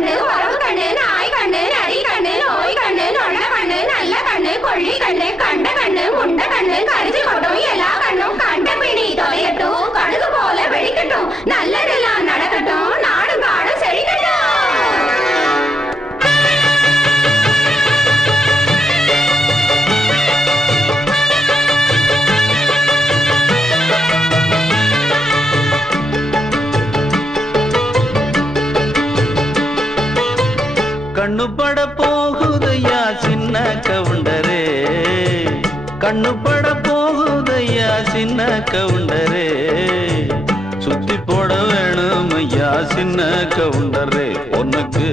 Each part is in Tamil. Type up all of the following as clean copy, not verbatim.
கண்ணு, உறவு கண்ணு, நாய் கண்ணு, நரி கண்ணு, நோய் கண்ணு, நொல்ல கண்ணு, நல்ல கண்ணு, கொள்ளி கண்ணு, கண்ட கண்ணு, முண்ட கண்ணு, கரிச்சு கொட்டும் எல்லா கண்ணும் கண்ட பிணி தொலையட்டும், கடுகு போல வெடிக்கட்டும், நல்லதெல்லாம் நடக்கட்டும், நாடும் காடும் செழிக்கட்டும். கண்ணு பட போகுதையா சின்ன கவுண்டரே, கண்ணு பட போகுதையா சின்ன கவுண்டரே, சுத்தி போட வேணும் ஐயா சின்ன கவுண்டரே, உனக்கு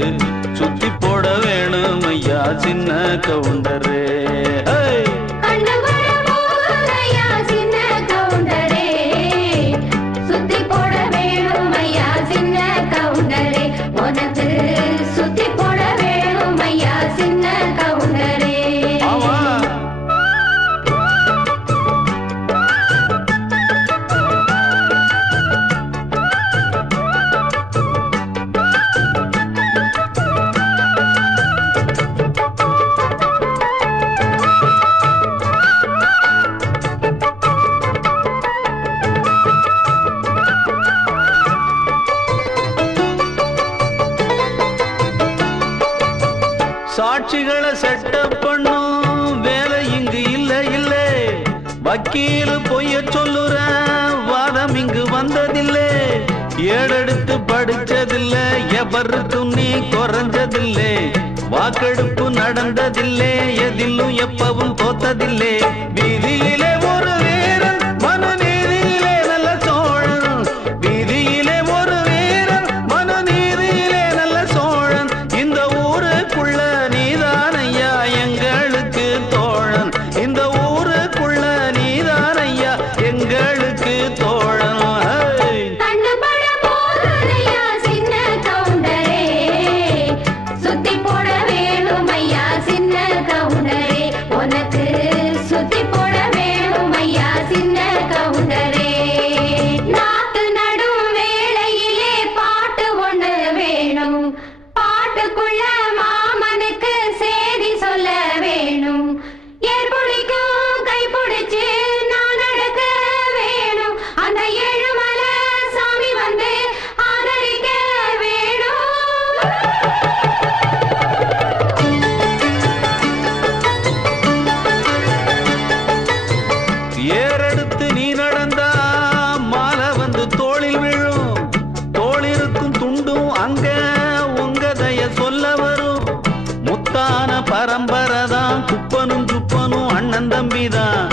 சுத்தி போட வேணும் ஐயா சின்ன கவுண்டரே. சாட்சிகளை செட்டப் பண்ணும் வேலை இங்கு இல்ல இல்ல, வக்கீல் பொய்ய சொல்லுற வாதம் இங்கு வந்ததில்லை, ஏடெடுத்து படிச்சதில்லை, எவருக்கும் நீ குறைஞ்சதில்லை, வாக்கெடுப்பு நடந்ததில்லை, எதிலும் எப்பவும் தோத்ததில்லை, வீதியிலே ஒரு வீரன் மனுநீதியிலே நல்ல சோழன், வீதியிலே ஒரு வீரன் மனுநீதியிலே நல்ல சோழன், இந்த ஊருக்குள்ள நீதானையா எங்களுக்கு தோழன், இந்த ஊருக்குள்ள நீதானையா எங்களுக்கு தோழன். ஏறெடுத்து நீ நடந்தா மாலை வந்து தோளில் விழும், தோளிருக்கும் துண்டும் அங்க உங்கதைய சொல்ல வரும், முத்தான பரம்பரைதான் குப்பனும் சுப்பனும் அண்ணன் தம்பிதான்,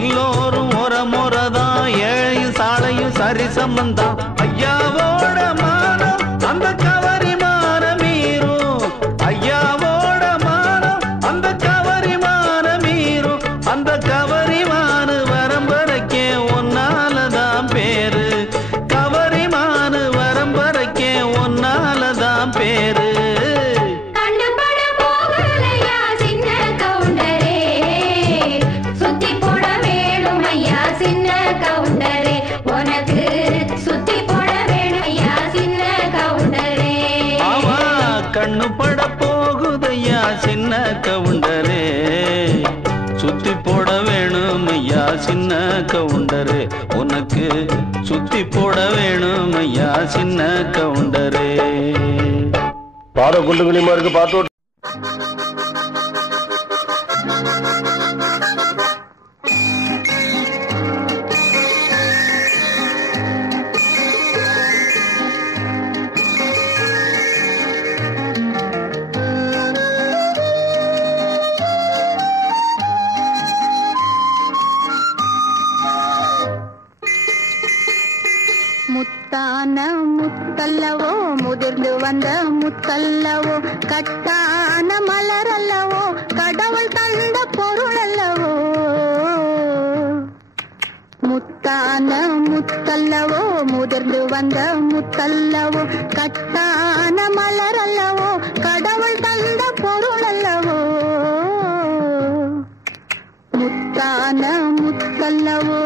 எல்லோரும் ஒரமுறைதான், ஏழையும் சாலையும் சரி சம்பந்தான், ஐயாவோட மானம் அந்த கவரிமான மீறும், ஐயாவோட மானம் அந்த கவரிமான மீறும், அந்த கவரிமான வரம்பரைக்கே ஒன்னாலதான் பேரு, கவரிமான வரம்பரைக்கே ஒன்னாலதான் பேரு. கண்ணு பட போகுதையா சின்ன கவுண்டரே, சுத்தி போட வேணும் ஐயா சின்ன கவுண்டரே, உனக்கு சுத்தி போட வேணும் ஐயா சின்ன கவுண்டரே. பாட குண்டுகளிமா இருக்கு பார்த்து. முத்தான முத்தல்லவோ முதிர்ந்து வந்த முத்தல்லவோ, கட்டான மலரல்லவோ கடவுள் தந்த பொருள் அல்லவோ, முத்தான முத்தல்லவோ முதிர்ந்து வந்த முத்தல்லவோ, கட்டான மலரல்லவோ கடவுள் தந்த பொருள் அல்லவோ, முத்தான முத்தல்லவோ.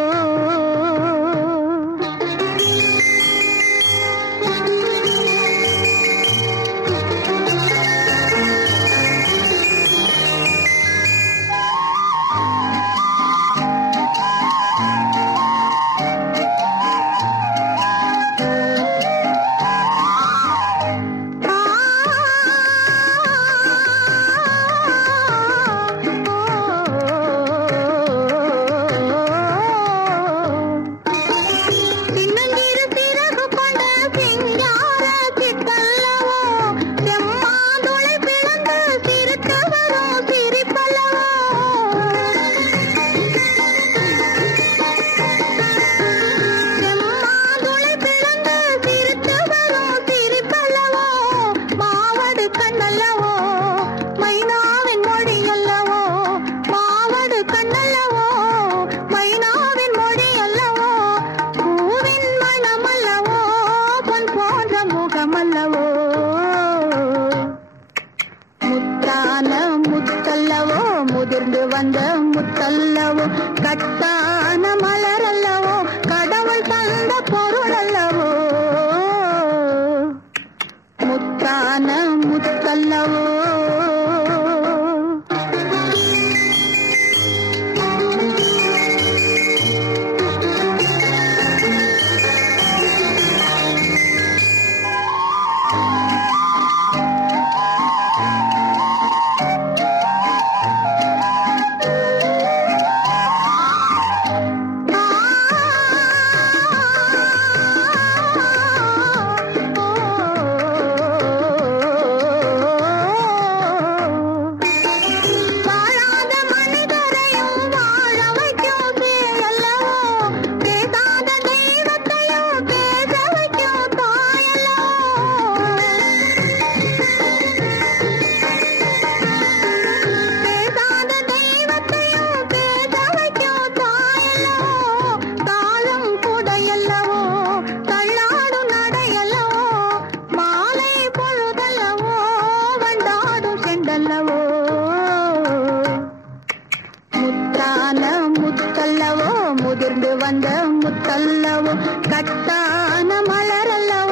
கட்டான மலர் அல்லவோ கடவுள் தந்த பொருள் அல்லவோ முத்தான முத்தல்லவோ முத்தல்லவோ முதிர்ந்து வந்த முத்தல்லவோ கட்டான மலர் அல்லவோ